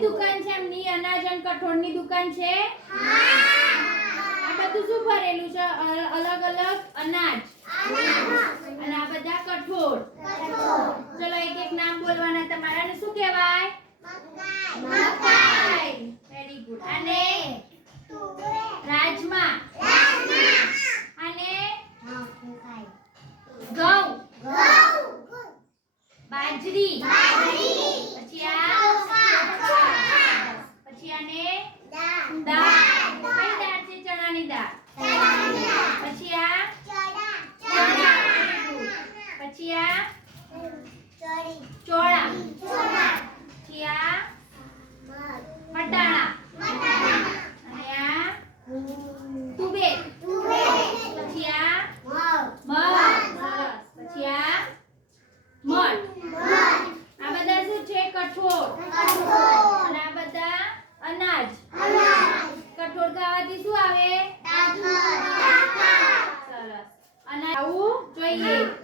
દુકાન છે એમની અનાજ અને કઠોળની દુકાન છે આ બધું શું ભરેલું છે અલગ અલગ અનાજ અને આ બધા કઠોળ ચલો એક એક નામ બોલવાના તમારાને શું કહેવાય મકાઈ વેરી ગુડ અને રાજમા અને ઘઉં બાજરી પછી આને દાળ કઈ દાળ છે ચણાની દાળ પછી આ પછી આ ચોળા પછી આ વટાણા અને આ તુવેર પછી આ મગ પછી આ મઠ આ બધા શું છે કઠોળ અને આ બધા અનાજ કઠોળ ખાવાથી શું આવે સરસ અને આવું જોઈએ